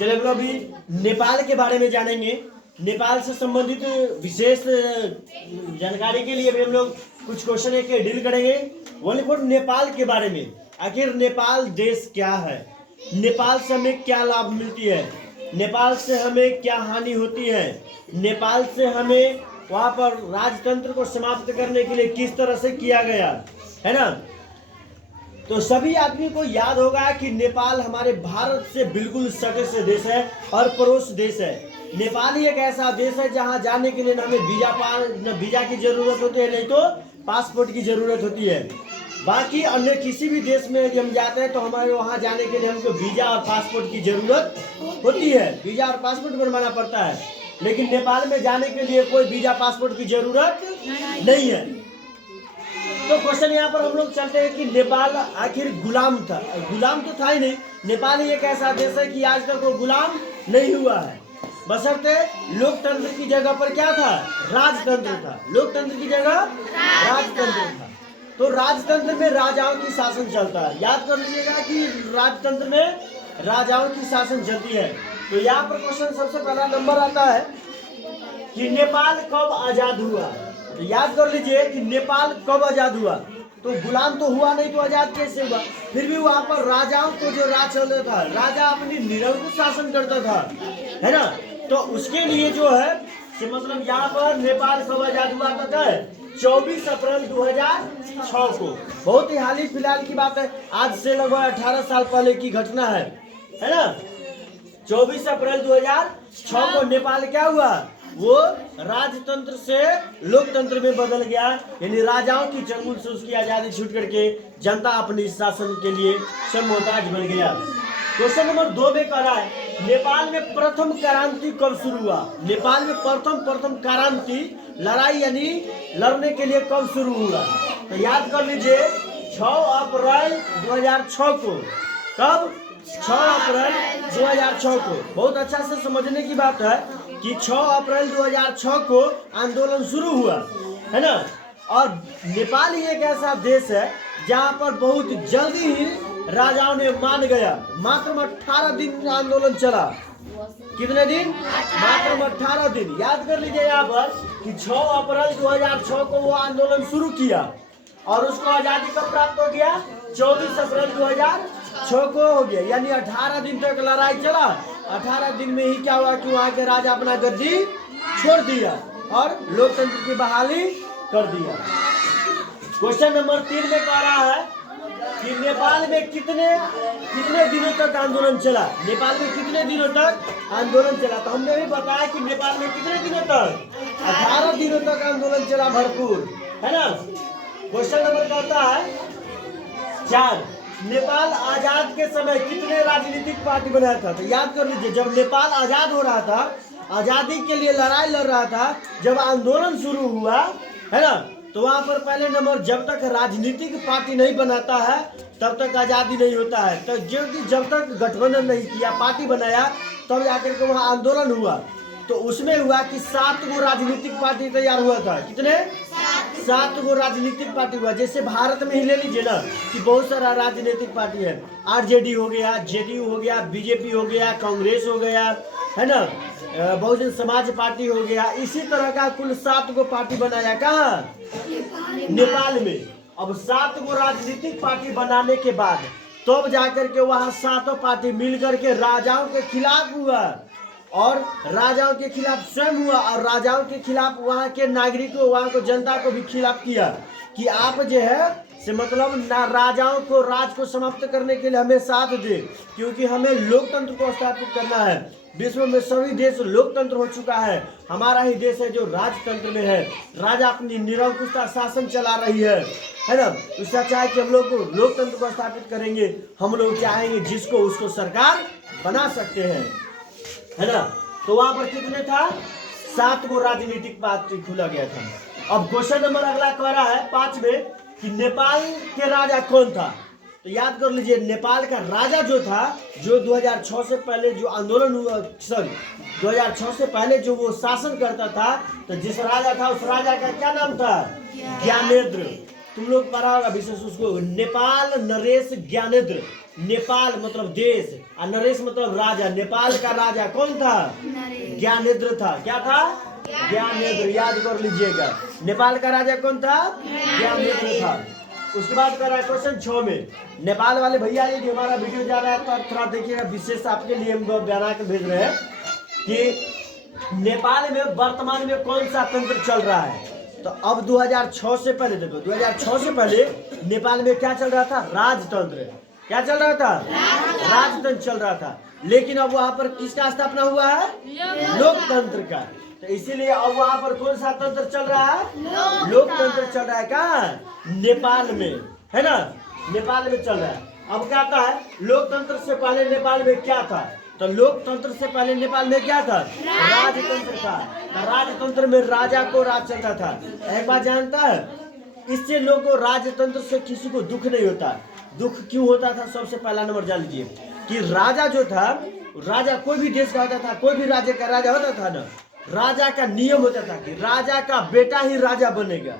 चलिए हम लोग अभी नेपाल के बारे में जानेंगे। नेपाल से संबंधित विशेष जानकारी के लिए भी हम लोग कुछ क्वेश्चन एक डील करेंगे। ओनली फॉर नेपाल के बारे में, आखिर नेपाल देश क्या है, नेपाल से हमें क्या लाभ मिलती है, नेपाल से हमें क्या हानि होती है, नेपाल से हमें वहाँ पर राजतंत्र को समाप्त करने के लिए किस तरह से किया गया है ना। तो सभी आदमी को याद होगा कि नेपाल हमारे भारत से बिल्कुल सटे से देश है और पड़ोस देश है। नेपाल ही एक ऐसा देश है जहां जाने के लिए न हमें वीजा की जरूरत होती है, नहीं तो पासपोर्ट की जरूरत होती है। बाकी अन्य किसी भी देश में यदि हम जाते हैं तो हमारे वहां जाने के लिए हमको वीजा और पासपोर्ट की जरूरत होती है, वीजा और पासपोर्ट बनवाना पड़ता है। लेकिन नेपाल में जाने के लिए कोई वीजा पासपोर्ट की जरूरत नहीं है। तो क्वेश्चन यहाँ पर हम लोग चलते हैं कि नेपाल आखिर गुलाम था, गुलाम तो था ही नहीं। नेपाल ही एक ऐसा देश है कि आज तक वो गुलाम नहीं हुआ है, बशर्ते लोकतंत्र की जगह पर क्या था, राजतंत्र था। लोकतंत्र की जगह राजतंत्र था। तो राजतंत्र में राजाओं की शासन चलता है। याद कर लीजिएगा कि राजतंत्र में राजाओं की शासन चलती है। तो यहाँ पर क्वेश्चन सबसे पहला नंबर आता है कि नेपाल कब आजाद हुआ। तो याद कर लीजिए कि नेपाल कब आजाद हुआ। तो गुलाम तो हुआ नहीं तो आजाद कैसे हुआ। फिर भी वहां पर राजाओं को जो राज चलता था, राजा अपनी निरंकुश शासन करता था, है ना। तो उसके लिए जो है मतलब यहाँ पर नेपाल कब आजाद हुआ था, 24 अप्रैल 2006 को। बहुत ही हाल ही फिलहाल की बात है, आज से लगभग 18 साल पहले की घटना है ना। 24 अप्रैल 2006 को नेपाल क्या हुआ, वो राजतंत्र से लोकतंत्र में बदल गया। यानी राजाओं की चंगुल से उसकी आजादी छूट करके जनता अपनी शासन के लिए सब मोहताज बन गया। क्वेश्चन नंबर 2 में कह रहा है नेपाल में प्रथम क्रांति कब शुरू हुआ। नेपाल में प्रथम क्रांति लड़ाई यानी लड़ने के लिए कब शुरू हुआ। तो याद कर लीजिए 6 अप्रैल 2006 को। कब, 6 अप्रैल 2006 को। बहुत अच्छा से समझने की बात है कि 6 अप्रैल 2006 को आंदोलन शुरू हुआ, है ना। और नेपाल ही एक ऐसा देश है जहां पर बहुत जल्दी ही राजाओं ने मान गया। मात्र 18 दिन आंदोलन चला। कितने दिन, मात्र 18 दिन। याद कर लीजिए यहाँ पर कि 6 अप्रैल 2006 को वो आंदोलन शुरू किया और उसको आजादी कब प्राप्त हो गया, 24 अप्रैल 2006 को हो गया। यानी 18 दिन तक लड़ाई चला। 18 दिन में ही क्या हुआ कि वहां के राजा अपना गद्दी छोड़ दिया और लोकतंत्र की बहाली कर दिया। क्वेश्चन नंबर 3 में कह रहा है कि नेपाल में कितने दिनों तक आंदोलन चला। नेपाल में कितने दिनों तक आंदोलन चला। तो हमने भी बताया कि नेपाल में कितने दिनों तक, 18 दिनों तक आंदोलन चला भरपूर, है ना। क्वेश्चन नंबर कहता है 4, नेपाल आजाद के समय कितने राजनीतिक पार्टी बनाया था। तो याद कर लीजिए जब नेपाल आजाद हो रहा था, आजादी के लिए लड़ाई लड़ रहा था, जब आंदोलन शुरू हुआ, है ना, तो वहां पर पहले नंबर जब तक राजनीतिक पार्टी नहीं बनाता है तब तक आजादी नहीं होता है। तो जब तक गठबंधन नहीं किया, पार्टी बनाया, तब जाकर के वहां आंदोलन हुआ। तो उसमें हुआ कि 7 गो राजनीतिक पार्टी तैयार हुआ था। कितने, 7 गो राजनीतिक पार्टी हुआ। जैसे भारत में ही ले लीजिए ना कि बहुत सारा राजनीतिक पार्टी है। आरजेडी हो गया, जेडीयू हो गया, बीजेपी हो गया, कांग्रेस हो गया, है ना, बहुजन समाज पार्टी हो गया। इसी तरह का कुल 7 गो पार्टी बनाया कहाँ, नेपाल में। अब 7 गो राजनीतिक पार्टी बनाने के बाद तब जाकर के वहाँ 7 पार्टी मिल करके राजाओं के खिलाफ हुआ और राजाओं के खिलाफ स्वयं हुआ और राजाओं के खिलाफ वहाँ के नागरिकों, वहाँ को जनता को भी खिलाफ किया कि आप जो है से मतलब ना राजाओं को, राज को समाप्त करने के लिए हमें साथ दे, क्योंकि हमें लोकतंत्र को स्थापित करना है। विश्व में सभी देश लोकतंत्र हो चुका है, हमारा ही देश है जो राजतंत्र में है। राजा अपनी निरंकुशता शासन चला रही है ना। उसका चाहे कि हम लोग को लोकतंत्र को स्थापित करेंगे, हम लोग चाहेंगे जिसको उसको सरकार बना सकते हैं, है ना। तो वहां पर कितने था, 7 गो राजनीतिक पार्टी खुला गया था। अब क्वेश्चन नंबर अगला कह रहा है 5 में कि नेपाल के राजा कौन था। तो याद कर लीजिए नेपाल का राजा जो था, जो 2006 से पहले जो आंदोलन हुआ, 2006 से पहले जो वो शासन करता था, तो जिस राजा था उस राजा का क्या नाम था, ज्ञानेंद्र। तुम लोग पढ़ा होगा विशेष उसको, नेपाल नरेश ज्ञानेंद्र, नेपाल मतलब देश और नरेश मतलब राजा। नेपाल का राजा कौन था? ज्ञानेंद्र था। क्या था? ज्ञानेंद्र। याद कर लीजिएगा, नेपाल का राजा कौन था? ज्ञानेंद्र था। उसके बाद कर रहा है क्वेश्चन 6 में। नेपाल वाले भैया यदि हमारा वीडियो जा रहा है तो थोड़ा देखिएगा, विशेष आपके लिए हम बना के भेज रहे हैं कि नेपाल में वर्तमान में कौन सा तंत्र चल रहा है। तो अब 2006 से पहले देखो, 2006 से पहले नेपाल में क्या चल रहा था? राजतंत्र। क्या चल रहा था? राजतंत्र चल रहा था। लेकिन अब वहां पर किसका स्थापना हुआ है? लोकतंत्र का। तो इसीलिए अब वहां पर कौन सा तंत्र चल रहा है? लोकतंत्र चल रहा है। कहाँ? नेपाल में, है ना? नेपाल में चल रहा है। अब क्या था है, लोकतंत्र से पहले नेपाल में क्या था? तो लोकतंत्र से पहले नेपाल में क्या था? राजतंत्र था। राजतंत्र में राजा को राज चलता था। एक बात जानता है, इससे लोगों को राजतंत्र से किसी को दुख नहीं होता। दुख क्यों होता था? सबसे पहला नंबर जान लीजिए कि राजा जो था, राजा कोई भी देश का होता था, कोई भी राज्य का राजा होता था ना, राजा का नियम होता था कि राजा का बेटा ही राजा बनेगा,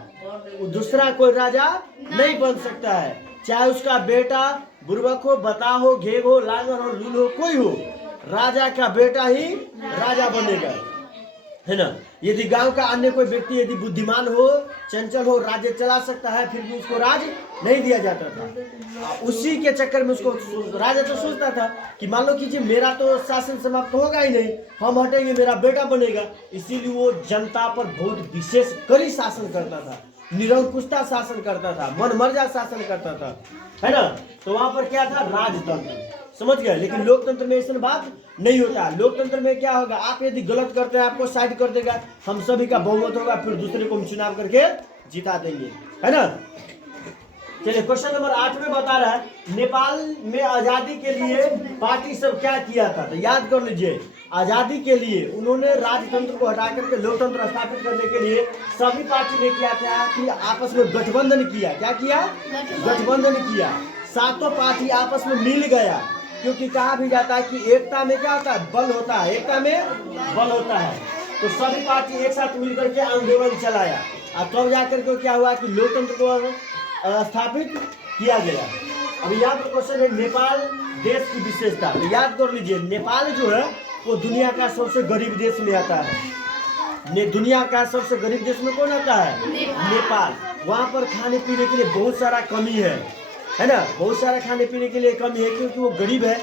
दूसरा कोई राजा नहीं बन सकता है। चाहे उसका बेटा बुर्बक हो, बता हो, घेग हो, लांगर हो, लूल हो, कोई हो, राजा का बेटा ही राजा बनेगा, है ना? यदि गांव का अन्य कोई व्यक्ति यदि बुद्धिमान हो, चंचल हो, राज्य चला सकता है, फिर भी उसको राज नहीं दिया जाता था। उसी के चक्कर में उसको राजा तो सोचता था कि मान लो कीजिए मेरा तो शासन समाप्त होगा ही नहीं, हम हटेंगे, मेरा बेटा बनेगा। इसीलिए वो जनता पर बहुत विशेष कड़ी शासन करता था, निरंकुशता शासन करता था, मनमर्जा शासन करता था, है ना? तो वहां पर क्या था? राजतंत्र। समझ गए? लेकिन लोकतंत्र में ऐसा बात नहीं होता। लोकतंत्र में क्या होगा, आप यदि गलत करते हैं आपको साइड कर देगा, हम सभी का बहुमत होगा, फिर दूसरे को हम चुनाव करके जिता देंगे, है ना? चलिए क्वेश्चन नंबर 8 में बता रहा है नेपाल में आजादी के लिए पार्टी सब क्या किया था। तो याद कर लीजिए, आजादी के लिए उन्होंने राजतंत्र को हटा करके लोकतंत्र स्थापित करने के लिए सभी पार्टी ने किया था कि आपस में गठबंधन किया। क्या किया? गठबंधन किया। सातों पार्टी आपस में मिल गया, क्योंकि कहा भी जाता है कि एकता में क्या होता है? बल होता है। एकता में बल होता है। तो सभी पार्टी एक साथ मिलकर के आंदोलन चलाया और तब जाकर के क्या हुआ कि लोकतंत्र को स्थापित किया गया। अभी याद क्वेश्चन है नेपाल देश की विशेषता। तो याद कर लीजिए, नेपाल जो है वो दुनिया का सबसे गरीब देश में आता है। दुनिया का सबसे गरीब देश में कौन आता है? नेपाल। वहाँ पर खाने पीने के लिए बहुत सारा कमी है ना? बहुत सारा खाने पीने के लिए कमी है, क्योंकि वो गरीब है,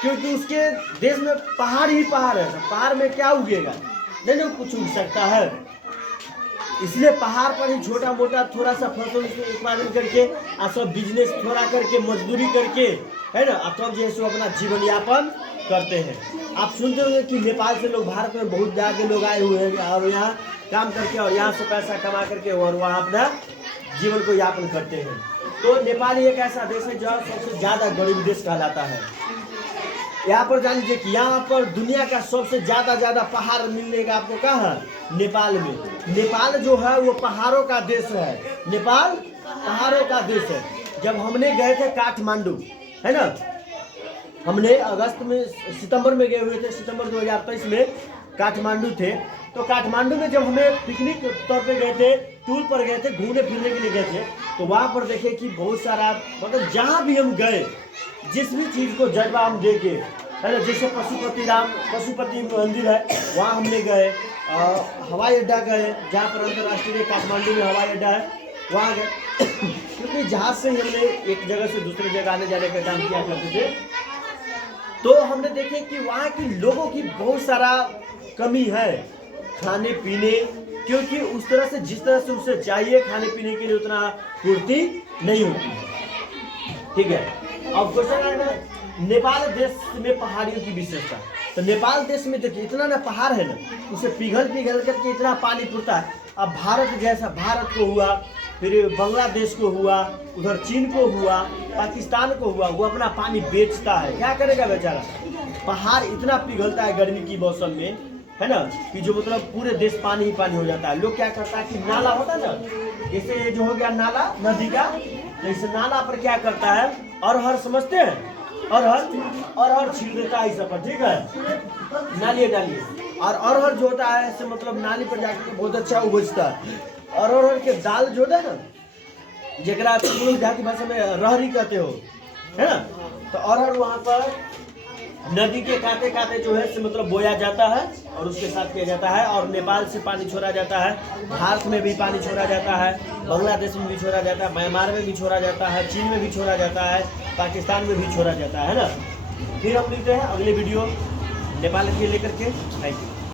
क्योंकि उसके देश में पहाड़ ही पहाड़ है। पहाड़ में क्या उगेगा? नहीं कुछ उग सकता है। इसलिए पहाड़ पर ही छोटा मोटा थोड़ा सा फसल उत्पादन करके और सब बिजनेस थोड़ा करके, मजदूरी करके, है ना, तब जो है सो अपना जीवन यापन करते हैं। आप सुनते होंगे कि नेपाल से लोग भारत में बहुत ज़्यादा लोग आए हुए हैं और यहाँ काम करके और यहाँ से पैसा कमा करके और वहाँ अपना जीवन को यापन करते हैं। तो नेपाल एक ऐसा देश है जो सबसे ज़्यादा गरीब देश कहलाता है। यहाँ पर जान लीजिए कि यहाँ पर दुनिया का सबसे ज़्यादा पहाड़ मिलने का आपको कहाँ है? नेपाल में। नेपाल जो है वो पहाड़ों का देश है। नेपाल पहाड़ों का देश है। जब हमने गए थे काठमांडू, है ना, हमने सितंबर में गए हुए थे, सितंबर 2023 में काठमांडू थे। तो काठमांडू में जब हमें पिकनिक तौर पे गए थे, टूर पर गए थे, घूमने फिरने के लिए गए थे, तो वहाँ पर देखे कि बहुत सारा मतलब जहाँ भी हम गए, जिस भी चीज़ को जज्बा हम देखे, है ना, जैसे पशुपति मंदिर है, वहाँ हमने गए, हवाई अड्डा गए, जहाँ पर अंतर्राष्ट्रीय काठमांडू में हवाई अड्डा है, वहाँ गए क्योंकि जहाज से हमने एक जगह से दूसरी जगह आने जाने का काम किया करते थे। तो हमने देखे कि वहाँ की लोगों की बहुत सारा कमी है खाने पीने, क्योंकि उस तरह से जिस तरह से उसे चाहिए खाने पीने के लिए उतना पूर्ति नहीं होती है। ठीक है, अब क्वेश्चन आएगा नेपाल देश में पहाड़ियों की विशेषता। तो नेपाल देश में देखिए इतना ना पहाड़ है ना, उसे पिघल करके इतना पानी पुरता है। अब भारत जैसा, भारत को हुआ, फिर बांग्लादेश को हुआ, उधर चीन को हुआ, पाकिस्तान को हुआ, वो अपना पानी बेचता है। क्या करेगा बेचारा? पहाड़ इतना पिघलता है गर्मी की मौसम में, है ना, कि जो मतलब पूरे देश पानी ही पानी हो जाता है। लोग क्या करता है कि नाला होता है ना, जैसे जो हो गया नाला नदी का, तो इस नाला पर क्या करता है, अरहर समझते हैं, अरहर छील देता है इस पर। ठीक है, नाली डालिए, और अरहर जो होता है ऐसे मतलब नाली पर जाकर बहुत अच्छा उपजता है। अरहर के दाल जो होता है ना, जरा देहाती भाषा में रहरी कहते हो, है ना, तो और वहाँ पर नदी के काते काते जो है मतलब बोया जाता है और उसके साथ किया जाता है। और नेपाल से पानी छोड़ा जाता है, भारत में भी पानी छोड़ा जाता है, बांग्लादेश में भी छोड़ा जाता है, म्यांमार में भी छोड़ा जाता है, चीन में भी छोड़ा जाता है, पाकिस्तान में भी छोड़ा जाता है ना। फिर हम मिलते हैं अगले वीडियो नेपाल के लेकर के। Thank you.